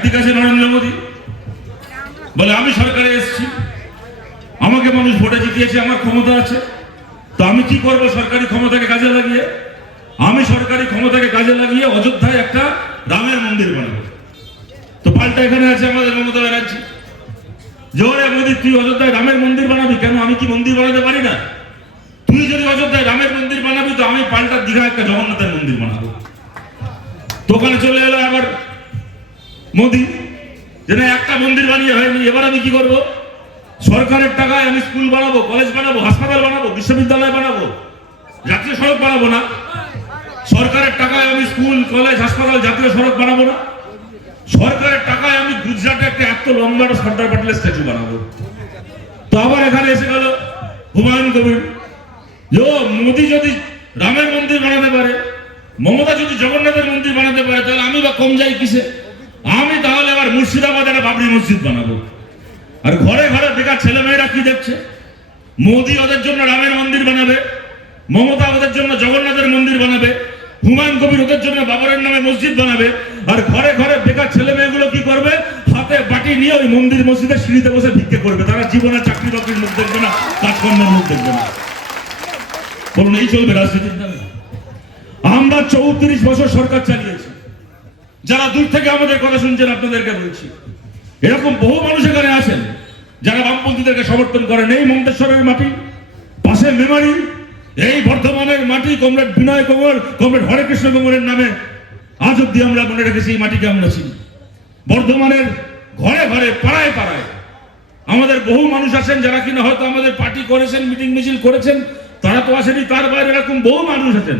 একদিকে আছে নরেন্দ্র মোদী, বলে আমি সরকারে এসেছি, আমাকে মানুষ ভোটে জিতিয়েছে, আমার ক্ষমতা আছে, তো আমি কি করব সরকারি ক্ষমতাকে কাজে লাগিয়ে? আমি সরকারি ক্ষমতাকে কাজে লাগিয়ে অযোধ্যায় একটা রামের মন্দির বানাবো। তো পাল্টা এখানে আছে আমাদের মমতা ব্যানার্জি, জোরে মোদী তুই অযোধ্যায় রামের মন্দির বানাবি কেন? আমি কি মন্দির বানাতে পারি না? তুই যদি অযোধ্যায় রামের মন্দির বানাবি তো আমি পাল্টা দীঘা একটা জগন্নাথের মন্দির বানাবো। তো ওখানে চলে এলো আবার মোদী, যে না একটা মন্দির বানিয়ে হয়নি, এবার আমি কি করব? সরকারের টাকায় আমি স্কুল বানাবো, কলেজ বানাবো, হাসপাতাল বানাবো, বিশ্ববিদ্যালয় বানাবো, জাতীয় সড়ক বানাবো না? সরকারের টাকায় আমি স্কুল, কলেজ, হাসপাতাল, জাতীয় সড়ক বানাবো না? সরকারের টাকায় আমি গুজরাটে একটা এত লম্বা সর্দার প্যাটেলের স্ট্যাচু বানাবো। তো আবার এখানে এসে গেল হুমায়ুন কবির, যে মোদী যদি রামের মন্দির বানাতে পারে, মমতা যদি জগন্নাথের মন্দির বানাতে পারে, তাহলে আমি বা কম যাই কিসে? আমি তাহলে আবার মুর্শিদাবাদের বাবরি মসজিদ বানাবো। আর ঘরে ঘরে বেকার ছেলে মেয়েরা কি দেখছে? মোদী ওদের জন্য রামের মন্দির বানাবে, মমতা ওদের জন্য জগন্নাথের মন্দির বানাবে, হুমায়ুন কবির ওদের জন্য বাবরের নামে মসজিদ বানাবে, আর ঘরে ঘরে বেকার ছেলে মেয়েগুলো কি করবে? হাতে বাটি নিয়ে ওই মন্দির মসজিদের সিঁড়িতে বসে ভিক্ষে করবে। তারা জীবনে চাকরি বাকরির মুখ দেখবে না, কাজকর্মের মুখ দেখবে না। বলুন এই চলবে রাজনীতির নামে? আমরা 34 বছর সরকার চালিয়েছি। যারা দূর থেকে আমাদের কথা শুনছেন আপনাদেরকে বলছি, এরকম বহু মানুষ এখানে আছেন যারা বামপন্থীদেরকে সমর্থন করেন। এই মন্তেশ্বরের মাটি, পাশে মেমারি, এই বর্ধমানের মাটি কমরেড বিনয় কোমর, কমরেড হরেকৃষ্ণ কোমরের নামে আজ অব্দি আমরা মনে রেখেছি। এই মাটিকে আমরা চিনি। বর্ধমানের ঘরে ঘরে, পাড়ায় পাড়ায় আমাদের বহু মানুষ আছেন যারা কিনা হয়তো আমাদের পার্টি করেছেন, মিটিং মিছিল করেছেন, তারা তো আসেনি। তার বাইরে এরকম বহু মানুষ আছেন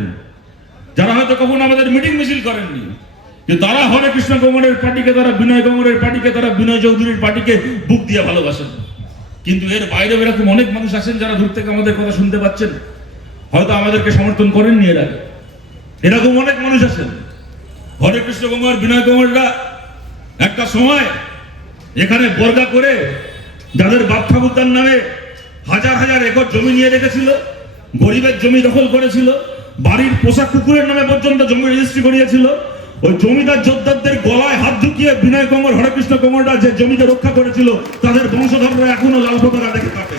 যারা হয়তো কখনো আমাদের মিটিং মিছিল করেননি, কিন্তু তারা হরেকৃষ্ণ কোমরের পার্টিকে, তারা বিনয় কোমরের পার্টিকে, তারা বিনয় চৌধুরীর পার্টিকে বুক দিয়ে ভালোবাসেন। কিন্তু এর বাইরে এরকম অনেক মানুষ আছেন যারা দূর থেকে আমাদের কথা শুনতে পাচ্ছেন, হয়তো আমাদেরকে সমর্থন করেননি এর আগে। এরকম অনেক মানুষ আছেন। হরেকৃষ্ণ কোমর, বিনয় কোমররা একটা সময় এখানে বর্গা করে যাদের বাপ ঠাকুরদার নামে হাজার হাজার একর জমি নিয়ে রেখেছিল, গরিবের জমি দখল করেছিল, বাড়ির পোষা কুকুরের নামে পর্যন্ত জমি রেজিস্ট্রি করিয়েছিল, ওই জমিদার যোদ্ধাদের গলায় হাত ঢুকিয়ে বিনয় কোমর, হরেকৃষ্ণ কোমররা যে জমিকে রক্ষা করেছিল, তাদের বংশধররা এখনো লাল পতাকা দেখে কাটে।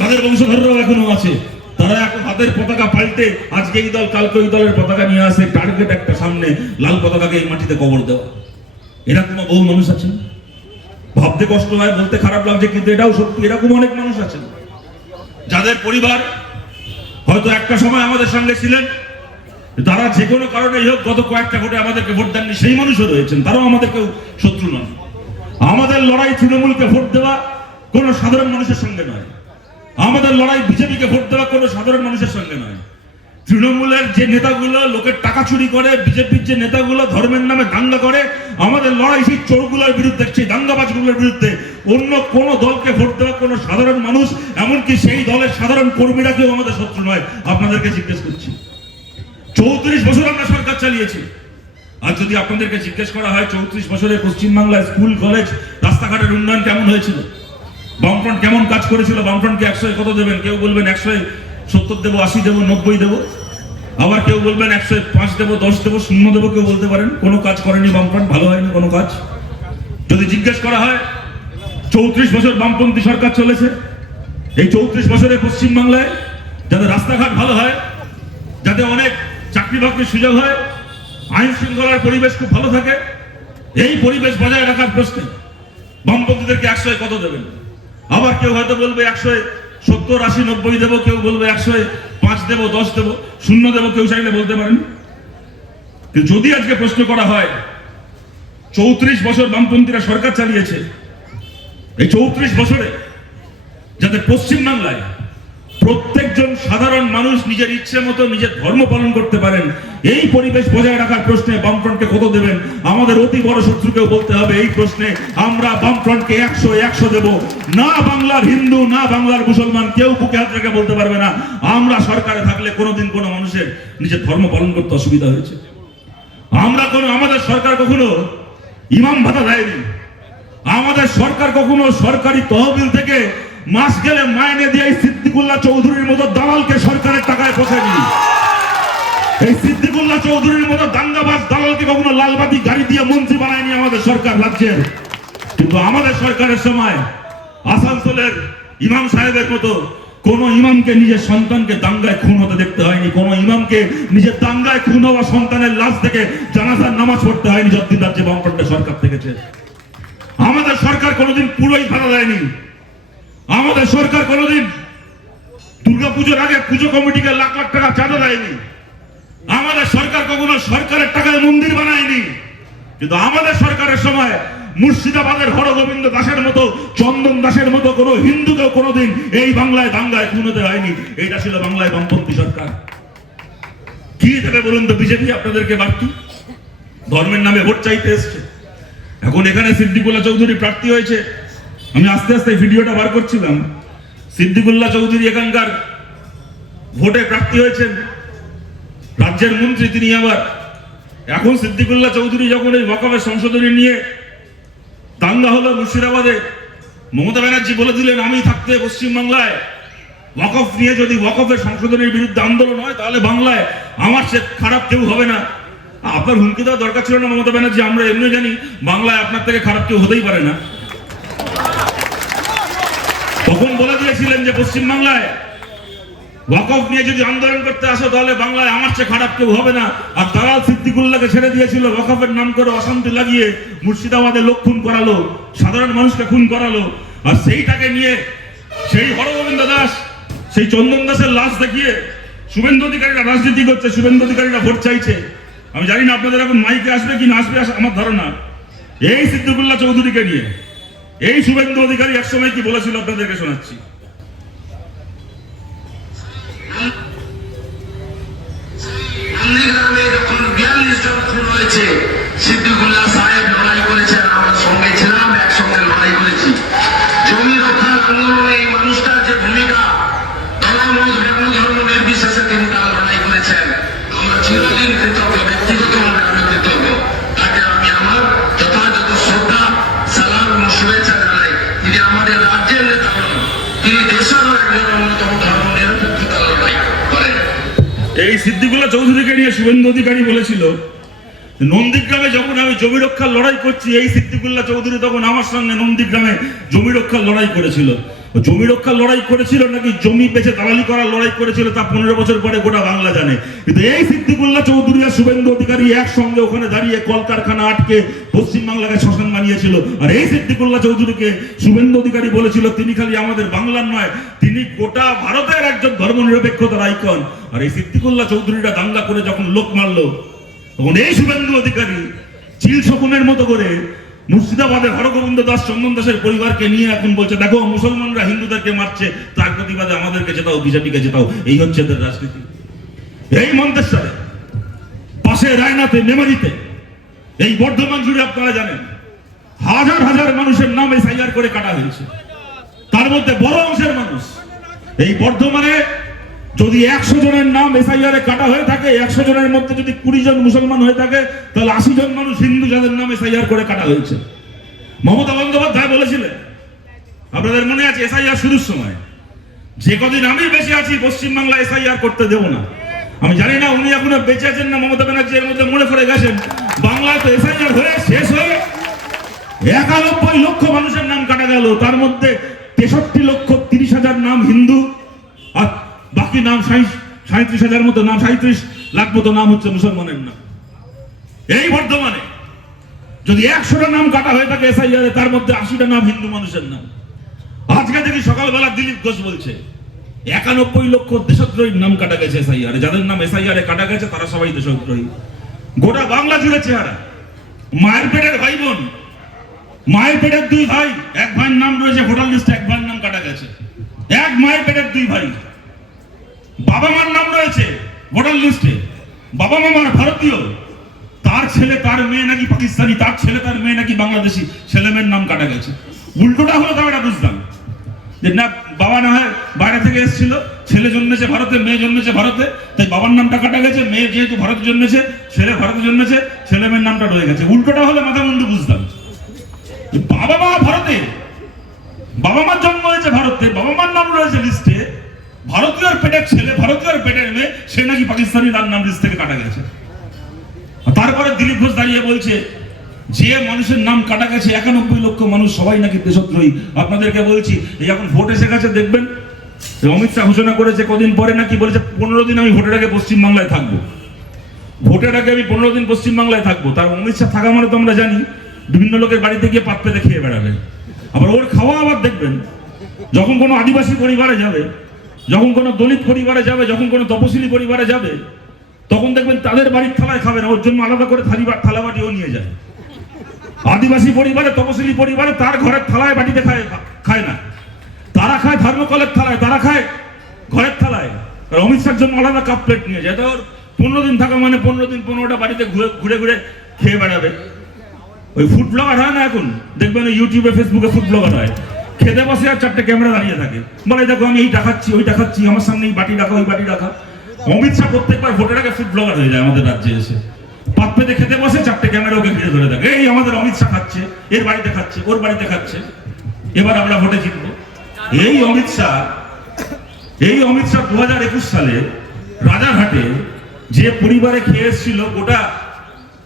তাদের বংশধররাও এখনো আছে। তারা এখন হাতের পতাকা পাল্টে আজকে এই দল, কালকে ওই দলের পতাকা নিয়ে আসে, টার্গেট একটা সামনে, লাল পতাকাকে এই মাটিতে কবর দেওয়া। এরকম বহু মানুষ আছেন। ভাবতে কষ্ট হয়, বলতে খারাপ লাগছে, কিন্তু এটাও সত্যি। এরকম অনেক মানুষ আছেন যাদের পরিবার হয়তো একটা সময় আমাদের সঙ্গে ছিলেন, তারা যে কোনো কারণে হোক গত কয়েকটা ভোটে আমাদেরকে ভোট দেননি, সেই মানুষও রয়েছেন। তারাও আমাদের কেউ শত্রু নয়। আমাদের লড়াই তৃণমূলকে ভোট দেওয়া কোনো সাধারণ মানুষের সঙ্গে নয়। আমাদের লড়াই বিজেপিকে ভোট দেওয়া কোনো সাধারণ মানুষের সঙ্গে নয়। তৃণমূলের যে নেতাগুলো লোকের টাকা চুরি করে, বিজেপির যে নেতাগুলো ধর্মের নামে দাঙ্গা করে, আমাদের লড়াই সেই চোরগুলোর বিরুদ্ধে, সেই দাঙ্গাবাজগুলোর বিরুদ্ধে। অন্য কোন দলকে ভোট দেওয়া কোনো সাধারণ মানুষ, এমনকি সেই দলের সাধারণ কর্মীরা কেউ আমাদের শত্রু নয়। আপনাদেরকে জিজ্ঞেস করছি, 34 বছর আমরা সরকার চালিয়েছি। আর যদি আপনাদেরকে জিজ্ঞেস করা হয় 34 বছরে পশ্চিমবাংলায় স্কুল, কলেজ, রাস্তাঘাটের উন্নয়ন কেমন হয়েছিল, বামফ্রন্ট কেমন কাজ করেছিল, বামফ্রন্টকে 100 কত দেবেন? কেউ বলবেন 170 দেবো, 80 দেবো, 90 দেবো। আবার কেউ বলবেন 105 দেবো, 10 দেবো, 0 দেবো। কেউ বলতে পারেন কোনো কাজ করেনি বামফ্রন্ট, ভালো হয়নি কোনো কাজ। যদি জিজ্ঞেস করা হয় 34 বছর বামপন্থী সরকার চলেছে, এই 34 বছরে পশ্চিমবাংলায় যাতে রাস্তাঘাট ভালো হয়, যাতে অনেক চাকরি বাকরির সুযোগ হয়, আইন শৃঙ্খলার পরিবেশ খুব ভালো থাকে, এই পরিবেশ বজায় রাখার প্রশ্নে বামপন্থীদেরকে 100 কত দেবেন? আবার কেউ হয়তো বলবে 170, 80, 90 দেবো। কেউ বলবে 105 দেবো, 10 দেবো, 0 দেবো। কেউ চাইলে বলতে পারেন। কিন্তু যদি আজকে প্রশ্ন করা হয় 34 বছর বামপন্থীরা সরকার চালিয়েছে, এই 34 বছরে যাতে পশ্চিমবাংলায় প্রত্যেকজন সাধারণ মানুষ নিজের ইচ্ছে মতো নিজের ধর্ম পালন করতে পারেন, এই পরিবেশ বজায় রাখার প্রশ্নে বামফ্রন্টকে কত দেবেন? আমাদের অতি বড় শত্রুকেও বলতে হবে এই প্রশ্নে আমরা বামফ্রন্টকে 100 দেব না। বাংলার হিন্দু, না বাংলার মুসলমান, কেউ বুকে হাত রেখে বলতে পারবে না আমরা সরকারে থাকলে কোনোদিন কোনো মানুষের নিজের ধর্ম পালন করতে অসুবিধা হয়েছে। আমাদের সরকার কখনো ইমাম ভাতা দেয়নি। আমাদের সরকার কখনো সরকারি তহবিল থেকে মাস গেলে মাইনে দিয়ে সিদ্দিকুল্লাহ চৌধুরীর মতো দালালকে সরকারের টাকায় পোষেনি। এই সিদ্দিকুল্লাহ চৌধুরীর মতো দাঙ্গাবাজ দালালকে কখনো লালবাতি গাড়ি দিয়ে মন্ত্রী বানায়নি আমাদের সরকার রাজ্যের। কিন্তু আমাদের সরকারের সময় আসানসোলের ইমাম সাহেবের মতো কোন ইমামকে নিজের সন্তানকে দাঙ্গায় খুন হতে দেখতে হয়নি, কোন ইমামকে নিজের দাঙ্গায় খুন হওয়া সন্তানের লাশ থেকে জানাজার নামাজ পড়তে হয়নি যতদিন রাজ্যে বামফ্রন্টের সরকার থেকেছে। আমাদের সরকার কোনোদিন পুরোই ভাড়া দেয়নি। আমাদের সরকার কোনোদিন দুর্গাপুজোর আগে পুজো কমিটিকে লাখ লাখ টাকা চাঁদা দেয়নি। আমাদের সরকার কখনো সরকারের টাকায় মন্দির বানায়নি। কিন্তু আমাদের সরকারের সময় মুর্শিদাবাদের হরগোবিন্দ দাসের মতো, চন্দন দাসের মতো কোন হিন্দুকেও কোনোদিন এই বাংলায় দাঙ্গায় খুন হতে হয়নি। এটা ছিল বাংলায় বামপন্থী সরকার। কি দেবে বলুন তো বিজেপি আপনাদেরকে বাড়তি? ধর্মের নামে ভোট চাইতে এসছে। এখন এখানে সিদ্দিকুল্লাহ চৌধুরী প্রার্থী হয়েছে। আমি আস্তে আস্তে ভিডিওটা বার করছিলাম। সিদ্দিকুল্লাহ চৌধুরী এখানকার ভোটে প্রার্থী হয়েছেন, রাজ্যের মন্ত্রী তিনি। আবার এখন সিদ্দিকুল্লাহ চৌধুরী যখন এই ওয়াকফের সংশোধনী নিয়ে দাঙ্গা হলো মুর্শিদাবাদে, মমতা ব্যানার্জি বলে দিলেন আমি থাকতে পশ্চিমবাংলায় ওয়াকফ নিয়ে যদি ওয়াকফের সংশোধনের বিরুদ্ধে আন্দোলন হয় তাহলে বাংলায় আমার সে খারাপ কেউ হবে না। আপনার হুমকি দেওয়ার দরকার ছিল না মমতা ব্যানার্জি, আমরা এমনি জানি বাংলায় আপনার থেকে খারাপ কেউ হতেই পারে না। তখন বলে দিয়েছিলেন যে পশ্চিমবাংলায় ওয়াকফ নিয়ে যদি আন্দোলন করতে আসো তাহলে বাংলায় আমার চেয়ে খারাপ কেউ হবে না। আর দালাল সিদ্দিকুল্লাহকে ছেড়ে দিয়েছিল, ওয়াকফের নাম করে অশান্তি লাগিয়ে মুর্শিদাবাদে লোক খুন করালো, সাধারণ মানুষকে খুন করালো। আর সেইটাকে নিয়ে সেই হরগোবিন্দ দাস, সেই চন্দন দাসের লাশ দেখিয়ে শুভেন্দু অধিকারীরা রাজনীতি করছে, শুভেন্দু অধিকারীরা ভোট চাইছে। আমি জানি না আপনাদের এখন মাইকে আসবে কি না আসবে, আমার ধারণা এই সিদ্দিকুল্লাহ চৌধুরীকে নিয়ে এই শুভেন্দু অধিকারী একসময় কি বলেছিল আপনাদেরকে শোনাচ্ছি। সিদ্দিকুল্লাহ সাহেব লড়াই করেছেন, আমার সঙ্গে ছিলাম, একসঙ্গে লড়াই করেছি। জমি রক্ষার আন্দোলনে এই মানুষটার যে ভূমিকা, ধর্ম নির্বিশেষে তিনি তার লড়াই করেছেন। আমরা চিরদিন কৃতজ্ঞ, ব্যক্তিগতভাবে আমি কৃতজ্ঞ। তাকে আমি আমার যথাযথ শ্রদ্ধা, সালাম এবং শুভেচ্ছা জানাই। তিনি আমাদের রাজ্যের নেতা নন, তিনি দেশের একজন অন্যতম ধর্ম নিরপেক্ষতার লড়াই করেন। এই সিদ্দিকুল্লাহ চৌধুরীকে নিয়ে শুভেন্দু অধিকারী বলেছিল নন্দীগ্রামে যখন আমি জমি রক্ষার লড়াই করছি, এই সিদ্দিকুল্লাহ চৌধুরী তখন আমার সঙ্গে নন্দীগ্রামে জমি রক্ষার লড়াই করেছিল। জমি রক্ষার লড়াই করেছিল নাকি জমি বেচে দালালি করার লড়াই করেছিল তা 15 বছর পরে গোটা বাংলা জানে। কিন্তু এই সিদ্দিকুল্লাহ চৌধুরী আর শুভেন্দু অধিকারী একসঙ্গে ওখানে দাঁড়িয়ে কলকারখানা আটকে পশ্চিমবাংলাকে শ্মশান বানিয়েছিল। আর এই সিদ্দিকুল্লাহ চৌধুরীকে শুভেন্দু অধিকারী বলেছিল তিনি খালি আমাদের বাংলার নয়, তিনি গোটা ভারতের একজন ধর্মনিরপেক্ষতার আইকন। আর এই সিদ্দিকুল্লাহ চৌধুরীরা দাঙ্গা করে যখন লোক মারলো, তখন এই শুভেন্দু অধিকারী চিল শকুনের মতো করে মুর্শিদাবাদের হরগোবিন্দ দাস, চন্দন দাসের পরিবারকে নিয়ে এখন বলছে দেখো মুসলমানরা হিন্দুদেরকে মারছে, তার প্রতিবাদে আমাদেরকে জেতাও, বিজেপিকে জেতাও। এই হচ্ছে এদের রাজনীতি। এই মন্তেশ্বরে, পাশে রায়নাতে, মেমারিতে, এই বর্ধমান জুড়ে আপনারা জানেন হাজার হাজার মানুষের নাম এসআইআর করে কাটা হয়েছে। তার মধ্যে বড় অংশের মানুষ এই বর্ধমানে যদি 100 জনের নাম এসআইআর কাটা হয়ে থাকে, 100 জনের মধ্যে যদি 20 জন মুসলমান হয়ে থাকে, তাহলে 80 জন মানুষ হিন্দু যাদের নাম এসআইআর করে কাটা হয়েছে। মমতা বন্দ্যোপাধ্যায় বলেছিলেন, আপনাদের মনে আছে এসআইআর শুরুর সময়, যে কদিন আমি বেঁচে আছি পশ্চিমবাংলা এসআইআর করতে দেব না। আমি জানি না উনি এখনো বেঁচে আছেন না মমতা ব্যানার্জি এর মধ্যে মনে করে গেছেন। বাংলায় তো এসআইআর হয়ে শেষ হয়ে 91 লক্ষ মানুষের নাম কাটা গেল। তার মধ্যে 63,30,000 নাম হিন্দু, আর বাকি নাম 37,000 মতো নাম, 37 লাখ মতো নাম হচ্ছে মুসলমানের নাম। এই বর্ধমানে যদি 100টা নাম কাটা হয়ে থাকে এসআইআর, তার মধ্যে 80টা নাম হিন্দু মানুষের নাম। আজকে দেখি সকালবেলা দিলীপ ঘোষ বলছে 91 লক্ষ দেশদ্রোহীর নাম কাটা গেছে এসআইআর। যাদের নাম এসআইআর কাটা গেছে তারা সবাই দেশদ্রোহী। গোটা বাংলা জুড়ে চেহারা। মায়ের পেটের ভাই বোন, মায়ের পেটের 2 ভাই, এক ভাইয়ের নাম রয়েছে ভোটার লিস্টে, এক ভাইয়ের নাম কাটা গেছে। এক মায়ের পেটের 2 ভাই, বাবা মার নাম রয়েছে ভোটার লিস্টে, বাবা মামার ভারতীয়, তার ছেলে তার মেয়ে নাকি পাকিস্তানি, তার ছেলে তার মেয়ে নাকি বাংলাদেশি, ছেলে মেয়ের নাম কাটা গেছে। উল্টোটা হলো তাও এটা বুঝলাম যে না, বাবা না হয় বাইরে থেকে এসেছিল, ছেলে জন্মেছে ভারতে, মেয়ে জন্মেছে ভারতে, তাই বাবার নামটা কাটা গেছে, মেয়ে যেহেতু ভারতে জন্মেছে, ছেলে ভারতে জন্মেছে, ছেলে মেয়ের নামটা রয়ে গেছে। উল্টোটা হলে মাথা মুন্ডু বুঝতাম। বাবা মা ভারতে, বাবা মার জন্ম হয়েছে ভারতে, বাবা মার নাম রয়েছে লিস্টে, ভারতীয় পেটের ছেলে, ভারতীয় সুন্দর পেটের মেয়ে, সে নাকি পাকিস্তানি নাম লিস্ট থেকে কাটা গেছে। তারপরে দিলীপ ঘোষ দাঁড়িয়ে বলছে যে মানুষের নাম কাটা গেছে 91 লক্ষ মানুষ সবাই নাকি দেশদ্রোহী। আপনাদেরকে বলছি, এই এখন ভোট এসে গেছে, দেখবেন অমিত শাহ ঘোষণা করেছে কদিন পরে নাকি বলেছে 15 দিন আমি ভোটের আগে পশ্চিমবাংলায় থাকবো, ভোটের আগে আমি 15 দিন পশ্চিমবাংলায় থাকবো। তার অমিত শাহ থাকা মানে তো আমরা জানি বিভিন্ন লোকের বাড়িতে গিয়ে পাত পেতে খেয়ে বেড়াবে। আবার ওর খাওয়া আবার দেখবেন, যখন কোনো আদিবাসী পরিবারে যাবে, যখন কোনো দলিত পরিবারে যাবে, যখন কোনো তপশিলি পরিবারে যাবে, তখন দেখবেন তাদের বাড়ির থালায় খাবে না, ওর জন্য আলাদা করে থালাবাটিও নিয়ে যায়। আদিবাসী পরিবারে, তপশিলি পরিবারে তার ঘরের থালায় বাটিতে খায় না, তারা খায় ধর্মকলের থালায়, তারা খায় ঘরের থালায়। আর অমিত শাহর জন্য আলাদা কাপ প্লেট নিয়ে যায়। তো 15 দিন থাকা মানে 15 দিন 15টা বাড়িতে ঘুরে ঘুরে খেয়ে বেড়াবে। ওই ফুড ব্লগার হয় না এখন, দেখবেন ইউটিউবে ফেসবুকে ফুড ব্লগার হয়, খেতে বসে আর 4টে ক্যামেরা দাঁড়িয়ে থাকে, বলে দেখো আমি এইটা খাচ্ছি ওইটা খাচ্ছি, আমার সামনে এই বাটি রাখা ওই বাটি রাখা। অমিত শাহ প্রত্যেকবার ভোটের আগে ফুড ব্লগার হয়ে যায় আমাদের রাজ্যে এসে, পাত পেতে খেতে বসে 4টে ক্যামেরা ওকে ঘিরে ধরে থাকে, এই আমাদের অমিত শাহ খাচ্ছে, এর বাড়িতে খাচ্ছে, ওর বাড়িতে খাচ্ছে, এবার আমরা ভোটে জিতবো। এই অমিত শাহ 2021 সালে রাজারহাটে যে পরিবারে খেয়ে এসেছিল, গোটা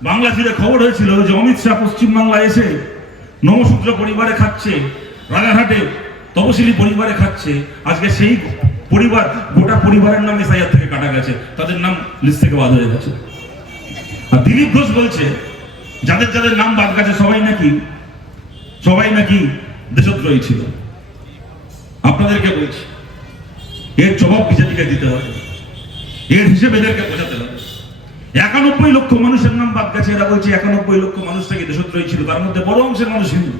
বাংলা জুড়ে খবর হয়েছিল যে অমিত শাহ পশ্চিমবাংলায় এসে নমশূদ্র পরিবারে খাচ্ছে, রাজারহাটে তপশিলি পরিবারে খাচ্ছে। আজকে সেই পরিবার, গোটা পরিবারের নাম এসআইআর থেকে কাটা গেছে, তাদের নাম লিস্ট থেকে বাদ হয়ে গেছে। আর দিলীপ ঘোষ বলছে যাদের যাদের নাম বাদ গেছে সবাই নাকি দেশদ্রোহী ছিল। আপনাদেরকে বলছি, এর জবাব বিজেপিকে দিতে হবে, এর হিসেবে এদেরকে বোঝাতে হবে। 91 লক্ষ মানুষের নাম বাদ গেছে, এরা বলছে 91 লক্ষ মানুষ থেকে দেশদ্রোহী ছিল, তার মধ্যে বড় অংশের মানুষ হিন্দু।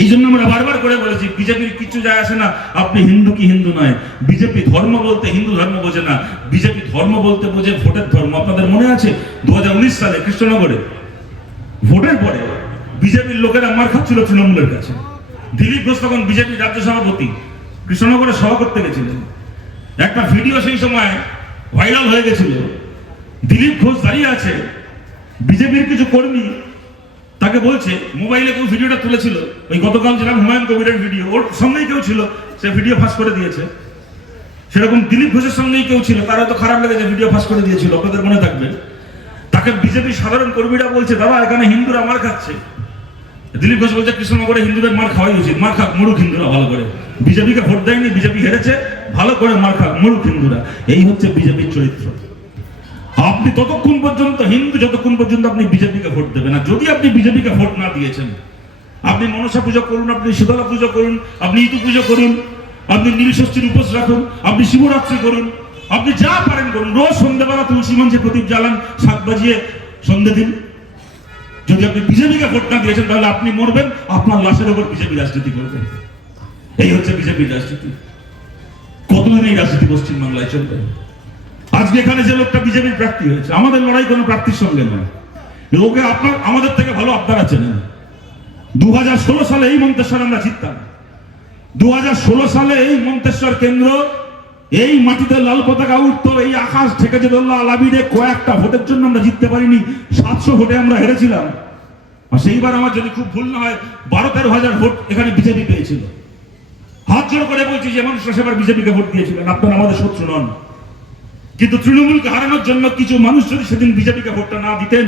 এই জন্য আমরা বারবার করে বলেছি বিজেপির কিচ্ছু যায় আসে না আপনি হিন্দু কি হিন্দু নয়। বিজেপি ধর্ম বলতে হিন্দু ধর্ম বোঝে না, বিজেপি ধর্ম বলতে বোঝে ভোটের ধর্ম। আপনাদের মনে আছে 2019 সালে কৃষ্ণনগরে ভোটের পরে বিজেপির লোকেরা মার খাচ্ছিল তৃণমূলের কাছে। দিলীপ ঘোষ তখন বিজেপির রাজ্য সভাপতি, কৃষ্ণনগরে সভা করতে গেছিলেন। একটা ভিডিও সেই সময় ভাইরাল হয়ে গেছিল, দিলীপ ঘোষ দাঁড়িয়ে আছে, বিজেপির কিছু কর্মী তাকে বলছে, মোবাইলে কেউ ভিডিওটা তুলেছিল, ওই গতকাল যেরকম হুমায়ুন কবিরের ভিডিও, ওর সঙ্গেই কেউ ছিল, সে ভিডিও ফাঁস করে দিয়েছে। সেরকম দিলীপ ঘোষের সঙ্গেই কেউ ছিল, তারা তো খারাপ লেগেছে, ভিডিও ফাঁস করে দিয়েছিল, আপনাদের মনে থাকবে। তাকে বিজেপির সাধারণ কর্মীরা বলছে দাদা এখানে হিন্দুরা মার খাচ্ছে। দিলীপ ঘোষ বলছে কৃষ্ণনগরে হিন্দুদের মার খাওয়াই উচিত, মার খাক মরুক হিন্দুরা ভালো করে, বিজেপিকে ভোট দেয়নি, বিজেপি হেরেছে, ভালো করে মার খাক মরুক হিন্দুরা। এই হচ্ছে বিজেপির চরিত্র। আপনি ততক্ষণ পর্যন্ত হিন্দু যতক্ষণ পর্যন্ত আপনি বিজেপিকে ভোট দেবেন। আর যদি আপনি বিজেপিকে ভোট না দিয়েছেন, আপনি মনসা পুজো করুন, আপনি শীতলা পুজো করুন, আপনি ইতু পুজো করুন, আপনি নীলষষ্ঠীর উপোস রাখুন, আপনি শিবরাত্রি করুন, আপনি যা পারেন করুন, রোজ সন্ধ্যেবেলা তুলসী মঞ্চে প্রদীপ জ্বালান, 7 বাজিয়ে সন্ধ্যে দিন। যদি আপনি বিজেপিকে ভোট না দিয়েছেন তাহলে আপনি মরবেন, আপনার লাশের উপর বিজেপি রাজনীতি করবেন। এই হচ্ছে বিজেপির রাজনীতি। কতদিন এই রাজনীতি পশ্চিমবাংলায় চলবে? আজকে এখানে যে লোকটা বিজেপির প্রার্থী হয়েছে, আমাদের লড়াই কোনো প্রার্থীর সঙ্গে নয়, লোকে আমাদের থেকে ভালো আপনারা চেনেন। 2016 সালে এই মন্তেশ্বর আমরা জিততাম। 2016 সালে এই মন্তেশ্বর কেন্দ্র, এই মাটিতে লাল পতাকা উঠতো, এই আকাশ থেকে যে দোল্লা আলাবিরে, কয়েকটা ভোটের জন্য আমরা জিততে পারিনি, 700 ভোটে আমরা হেরেছিলাম। আর সেইবার আমার যদি খুব ভুল না হয় 12-13 হাজার ভোট এখানে বিজেপি পেয়েছিল। হাত জোড় করে বলছি যে মানুষরা সেবার বিজেপিকে ভোট দিয়েছিলেন, আপনারা আমাদের শত্রু নন। কিন্তু তৃণমূলকে হারানোর জন্য কিছু মানুষ যদি সেদিন বিজেপিকে ভোটটা না দিতেন,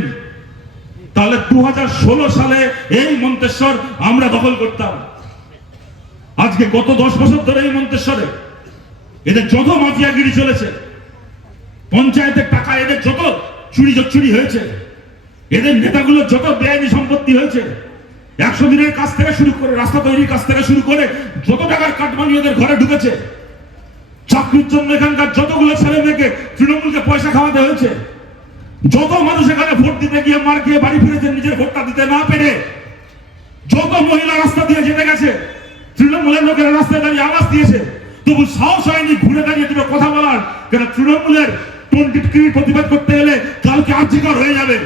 তাহলে 2016 সালে এই মন্তেশ্বর আমরা দখল করতাম। আজকে গত 10 বছর ধরে এই মন্তেশ্বরে এদের যত মাফিয়াগিরি চলেছে, পঞ্চায়েতের টাকা এদের যত চুরি হয়েছে, এদের নেতাগুলোর যত বেআইনি সম্পত্তি হয়েছে, 100 দিনের কাজ থেকে শুরু করে, রাস্তা তৈরির কাজ থেকে শুরু করে যত টাকার কাটমানি এদের ঘরে ঢুকেছে, চাকরির জন্য এখানকার যতগুলো ছেলে মেয়েকে তৃণমূলকে পয়সা খাওয়াতে হয়েছে, যত মানুষ এখানে ভোট দিতে গিয়ে মার খেয়ে বাড়ি ফিরেছে নিজের ভোটটা দিতে না পেরে, যত মহিলা রাস্তা দিয়ে যেতে গেছে, তৃণমূলের লোকেরা রাস্তায় দাঁড়িয়ে আওয়াজ দিয়েছে, তবু সাহস হয়নি ঘুরে দাঁড়িয়ে দুটো কথা বলার, কেন তৃণমূলের পণ্ডিতগিরির প্রতিবাদ করতে গেলে কালকে আর্যিকর হয়ে যাবে।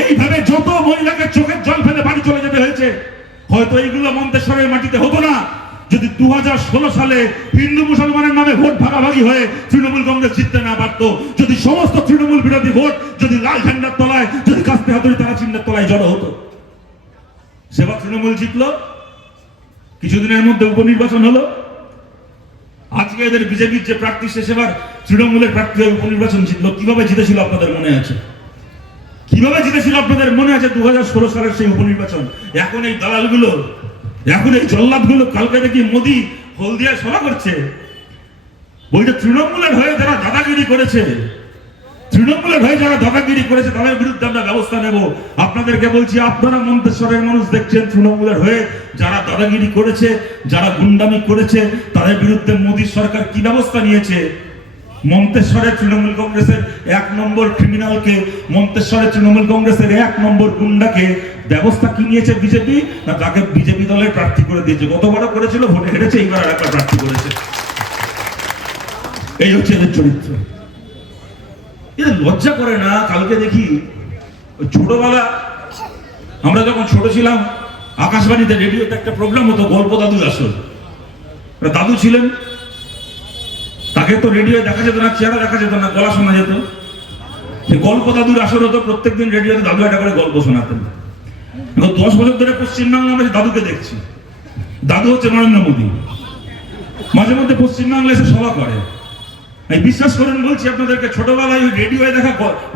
এইভাবে যত মহিলাকে চোখের জল ফেলে বাড়ি চলে যেতে হয়েছে। হয়তো এইগুলো মন্তেশ্বরের মাটিতে হতো না যদি 2016 সালে হিন্দু মুসলমানের নামে ভোট ভাগাভাগি হয়ে তৃণমূল কংগ্রেস জিততে না পারতো, যদি সমস্ত তৃণমূল বিরোধী ভোট যদি লাল ঝান্ডার তলায়, যদি কাস্তে হাতুড়ি তারা চিহ্নের তলায় জড়ো হতো। সেবার তৃণমূল জিতলো, কিছুদিনের মধ্যে উপনির্বাচন হলো। আজকে এদের বিজেপির যে প্রার্থী সে সেবার তৃণমূলের প্রার্থী হয়ে উপনির্বাচন জিতলো, কিভাবে জিতেছিল আপনাদের মনে আছে? কিভাবে জিতেছিল আপনাদের মনে আছে? 2016 সালের সেই উপনির্বাচন। এখন এই দালালগুলো, এখন এই জল্লাদগুলো কালকে দেখি মোদি হলদিয়ায় সভা করছে, বলছে তৃণমূলের হয়ে যারা দাদাগিরি করেছে, তৃণমূলের হয়ে যারা দাদাগিরি করেছে তাদের বিরুদ্ধে আমরা ব্যবস্থা নেব। আপনাদেরকে বলছি, আপনারা মন্তেশ্বরের মানুষ দেখছেন, তৃণমূলের হয়ে যারা দাদাগিরি করেছে, যারা গুন্ডামি করেছে, তাদের বিরুদ্ধে মোদী সরকার কি ব্যবস্থা নিয়েছে। মন্তেশ্বরের তৃণমূল কংগ্রেসের 1 নম্বর ক্রিমিনালকে, মন্তেশ্বরের তৃণমূল কংগ্রেসের 1 নম্বর গুন্ডাকে ব্যবস্থা কি নিয়েছে বিজেপি? না তাকে বিজেপি দলের প্রার্থী করে দিয়েছে। গতবারও করেছিল, ভোটে হেরেছে, এইবার আর একটা প্রার্থী করেছে। এই হচ্ছে এদের চরিত্র। এদের লজ্জা করে না? কালকে দেখি ছোটবেলা আমরা যখন ছোট ছিলাম, আকাশবাণীতে রেডিওতে একটা প্রোগ্রাম হতো, গল্প দাদু আসর। দাদু ছিলেন, তাকে তো রেডিও দেখা যেত না, চেহারা দেখা যেত না, গলা শোনা যেত। সে গল্প দাদুর আসর হতো, প্রত্যেকদিন রেডিওতে দাদু একটা করে গল্প শোনাতেন। 10 বছর ধরে পশ্চিমবাংলা আমরা দাদুকে দেখছি। দাদু হচ্ছে নরেন্দ্র মোদী। মাঝে মধ্যে পশ্চিমবাংলা এসে সভা করে। বিশ্বাস করেন বলছি আপনাদেরকে, ছোটবেলায় ওই রেডিওয়ে দেখা,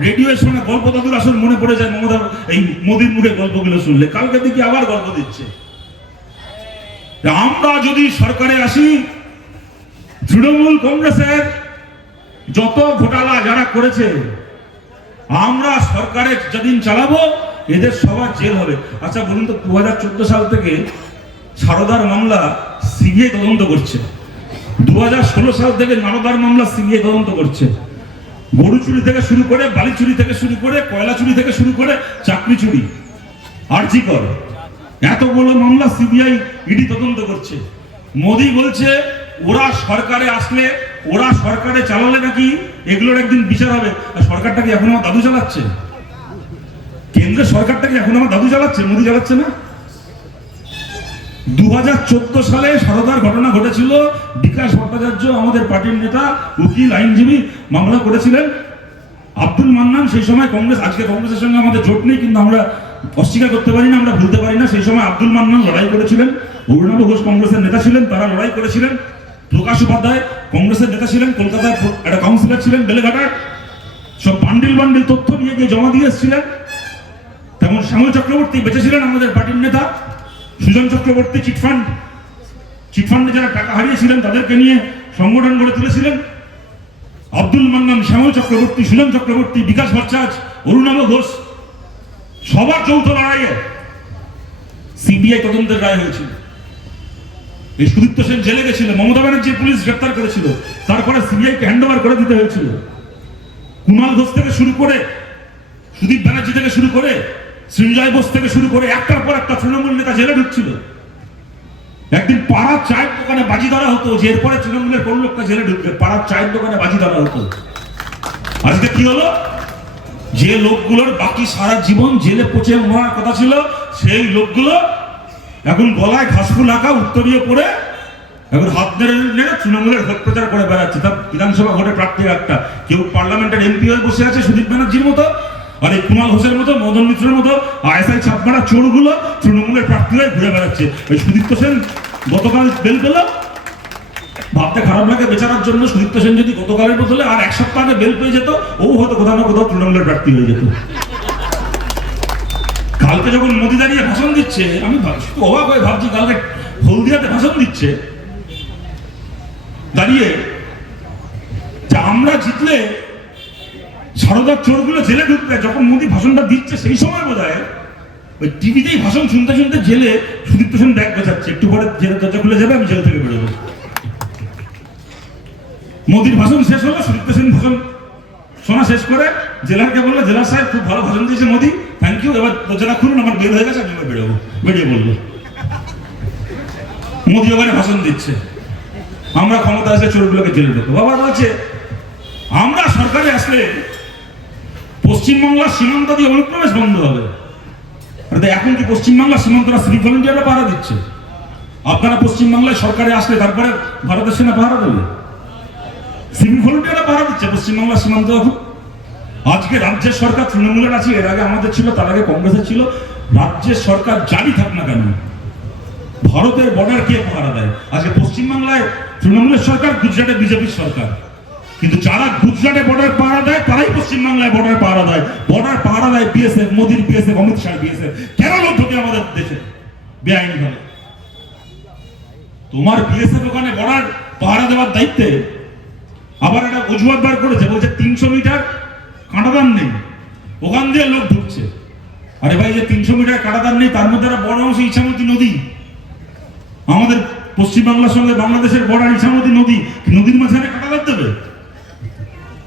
রেডিওয়ে শোনা গল্প দাদুর আসর মনে পড়ে যায় মমতার এই মোদীর মুখে গল্পগুলো শুনলে। কালকে দেখি আবার গল্প দিচ্ছে। আমরা যদি সরকারে আসি, তৃণমূল কংগ্রেসের যত ঘোটালা যারা করেছে, আমরা সরকারে যেদিন চালাবো এদের সবার জেল হবে। আচ্ছা বলুন তো, 2014 সাল থেকে সারদার মামলা সিবিআই তদন্ত করছে। 2016 সাল থেকে নারদার মামলা সিবিআই তদন্ত করছে। গরু চুরি থেকে শুরু করে, বালি চুরি থেকে শুরু করে, কয়লা চুরি থেকে শুরু করে, চাকরি চুরি, আরজি কর, এতগুলো মামলা সিবিআই ইডি তদন্ত করছে। মোদী বলছে ওরা সরকারে আসলে, ওরা সরকারে চালালে নাকি এগুলোর একদিন বিচার হবে। আর সরকারটা কি এখন আমার দাদু চালাচ্ছে? কেন্দ্রের সরকারটা কি এখন আমার দাদু চালাচ্ছে, মোদী চালাচ্ছে না? 2014 সালে সারদার ঘটনা ঘটেছিল। বিকাশ ভট্টাচার্য, আমাদের পার্টির নেতা, উকিল, আইনজীবী, মামলা করেছিলেন। আব্দুল মান্নান সেই সময় কংগ্রেস, আজকে কংগ্রেসের সঙ্গে আমাদের জোট নেই, কিন্তু আমরা অস্বীকার করতে পারি না, আমরা ভুলতে পারি না। সেই সময় আব্দুল মান্নান লড়াই করেছিলেন। অরুণাভ ঘোষ কংগ্রেসের নেতা ছিলেন, তারা লড়াই করেছিলেন। প্রকাশ উপাধ্যায় কংগ্রেসের নেতা ছিলেন, কলকাতায় একটা কাউন্সিলর ছিলেন বেলেঘাটার। সব বান্ডিল বান্ডিল তথ্য নিয়ে গিয়ে জমা দিয়ে এসেছিলেন। তেমন শ্যামল চক্রবর্তী বেঁচে ছিলেন, আমাদের পার্টির নেতা। সুজন চক্রবর্তী চিটফান্ডে যারা টাকা হারিয়েছিলেন তাদেরকে নিয়ে সংগঠন গড়ে তুলেছিলেন। আব্দুল মান্নান, শ্যামল চক্রবর্তী, সুজন চক্রবর্তী, বিকাশ ভট্টাচার্য, অরুণাভ ঘোষ, সবার যৌথ লড়াইয়ে সিবিআই তদন্তের রায় হয়েছিল। এই সুদীপ্ত সেন জেলে গেছিল, মমতা ব্যানার্জি পুলিশ গ্রেপ্তার করেছিল, তারপরে সিবিআইকে হ্যান্ড ওভার করে দিতে হয়েছিল। কুণাল ঘোষ থেকে শুরু করে, সুদীপ ব্যানার্জি থেকে শুরু করে, সৃঞ্জয় বোস থেকে শুরু করে একটার পর একটা তৃণমূল নেতা জেলে ঢুকছিল। একদিন পাড়ার চায়ের দোকানে বাজি ধরা হতো যে এরপরে তৃণমূলের কোন লোকটা জেলে ঢুকবে, পাড়ার চায়ের দোকানে বাজি ধরা হতো। আজকে কি হলো? যে লোকগুলোর বাকি সারা জীবন জেলে পচে মরার কথা ছিল, সেই লোকগুলো এখন গলায় ঘাসফুল আঁকা উত্তরীয় পরে এখন হাত নেড়ে তৃণমূলের ভোট প্রচার করে বেড়াচ্ছে। তার বিধানসভা ভোটে প্রার্থী একটা, কেউ পার্লামেন্টের এমপি হয়ে বসে আছে সুদীপ ব্যানার্জির মতো, আর এই কুণাল ঘোষের মতো, মদন মিত্রের মতো আইএসআই ছাপমারা চোরগুলো তৃণমূলের প্রার্থী হয়ে ঘুরে বেড়াচ্ছে। ওই সুদীপ্ত সেন গতকাল বেল পেল, ভাবতে খারাপ লাগে বেচারার জন্য। সুদীপ্ত সেন যদি গতকালের বদলে আর 1 সপ্তাহ আগে বেল পেয়ে যেত, ও হয়তো কোথাও না কোথাও তৃণমূলের প্রার্থী হয়ে যেত। কালকে যখন মোদী দাঁড়িয়ে ভাষণ দিচ্ছে, আমি অবাক হয়ে ভাবছি, কালকে হলদিয়াতে ভাষণ দিচ্ছে দাঁড়িয়ে, যে আমরা জিতলে সারদার চোরগুলো জেলে ঢুকবে। যখন মোদী ভাষণটা দিচ্ছে সেই সময় বোধহয় ওই টিভিতেই ভাষণ শুনতে শুনতে জেলে সুদীপ্ত সেন ব্যাগ গোছাচ্ছে, একটু পরে জেলে দরজা খুলে যাবে, আমি জেল থেকে বেরোবো। মোদীর ভাষণ শেষ হলো, সুদীপ্ত সেন ভাষণ শোনা শেষ করে জেলারকে বললো, জেলার সাহেব খুব ভালো ভাষণ দিয়েছে মোদী, থ্যাংক ইউ, এবার দরজাটা খুলুন, আমার বের হয়ে গেছে, আমি এবার বেরোবো। বেরিয়ে বললো। মোদী ওখানে ভাষণ দিচ্ছে, আমরা ক্ষমতা আসলে চোরগুলোকে জেলে ঢুকবো। বাবা বলছে আমরা সরকারে আসলে পশ্চিমবাংলার সীমান্ত দিয়ে অনুপ্রবেশ বন্ধ হবে। এখন কি পশ্চিমবাংলার সীমান্তরা সিভিক ভলেন্টিয়াররা পাহারা দিচ্ছে? আপনারা পশ্চিমবাংলায় সরকারে আসলে তারপরে ভারতের সেনা পাহারা দেবে? সিভিক ভলেন্টিয়াররা পাহারা দিচ্ছে পশ্চিমবাংলার সীমান্ত। আজকে রাজ্যের সরকার তৃণমূলের আছে, এর আগে আমাদের ছিল, তার আগে কংগ্রেসের ছিল। রাজ্যের সরকার জারি থাক না কেন, ভারতের বর্ডার কে পাহারা দেয়? আজকে পশ্চিমবাংলায় তৃণমূলের সরকার, গুজরাটে বিজেপির সরকার, কিন্তু যারা গুজরাটে বর্ডার পাহারা দেয় তারাই পশ্চিমবাংলায় বর্ডার পাহারা দেয়। বর্ডার পাহারা দেয় বিএসএফ, মোদির বিএসএফ, অমিত শাহ বিএসএফ। কেন লোক ঢোকে আমাদের দেশে বেআইনি ভাবে? তোমার বিএসএফ ওখানে বর্ডার পাহারা দেওয়ার দায়িত্বে আবার একটা অজুহাত বার করেছে, বলছে 300 মিটার কাঁটাতার নেই, ওখান দিয়ে লোক ঢুকছে। আরে ভাই, যে 300 মিটার কাঁটাতার নেই তার মধ্যে একটা বড় অংশ ইছামতি নদী। আমাদের পশ্চিমবাংলার সঙ্গে বাংলাদেশের বর্ডার ইছামতি নদী, নদীর মাঝখানে কাঁটাতার দেবে?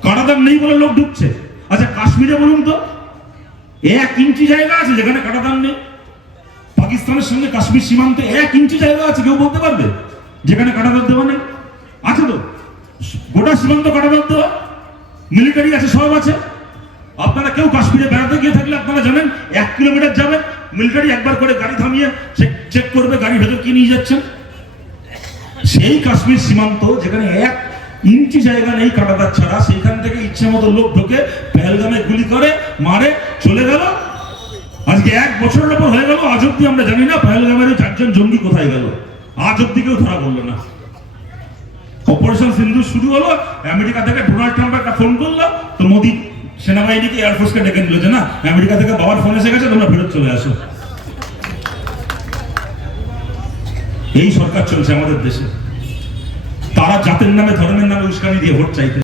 কাঁটাতার নেই বলে লোক ঢুকছে। আচ্ছা কাশ্মীরে বলুন তো, 1 ইঞ্চি জায়গা আছে যেখানে কাঁটাতার নেই? পাকিস্তানের সঙ্গে কাশ্মীর সীমান্তে 1 ইঞ্চি জায়গা আছে, কেউ বলতে পারবে যেখানে কাঁটাতার দেওয়া নেই? আছে তো, গোটা সীমান্ত কাঁটাতার দেওয়া, মিলিটারি আছে, সব আছে। আপনারা কেউ কাশ্মীরে বেড়াতে গিয়ে থাকলে আপনারা জানেন 1 কিলোমিটার যাবেন, মিলিটারি একবার করে গাড়ি থামিয়ে চেক করবে গাড়ির ভেতর কি নিয়ে যাচ্ছেন। সেই কাশ্মীর সীমান্ত যেখানে 1 ইঞ্চি জায়গা নেই কাঁটাতার ছাড়া, সেইখান থেকে ইচ্ছে মতো লোক ঢোকে, পেহেলগামে গুলি করে, মারে, চলে গেল। আজকে 1 বছরের উপর হয়ে গেল, আজ অব্দি আমরা জানি না পেহেলগামের 4 জন জঙ্গি কোথায় গেল। আজ অব্দি কেউ ধরা পড়লো না। অপারেশন সিন্ধু শুরু হলো, আমেরিকা থেকে ডোনাল্ড ট্রাম্প একটা ফোন করলো, তো মোদি সেনাবাহিনীকে, এয়ারফোর্সকে ডেকে নিল যে না, আমেরিকা থেকে বাবার ফোন এসে গেছে, তোমরা ফেরত চলে আসো। এই সরকার চলছে আমাদের দেশে। তারা জাতের নামে, ধর্মের নামে উস্কানি দিয়ে ভোট চাইতে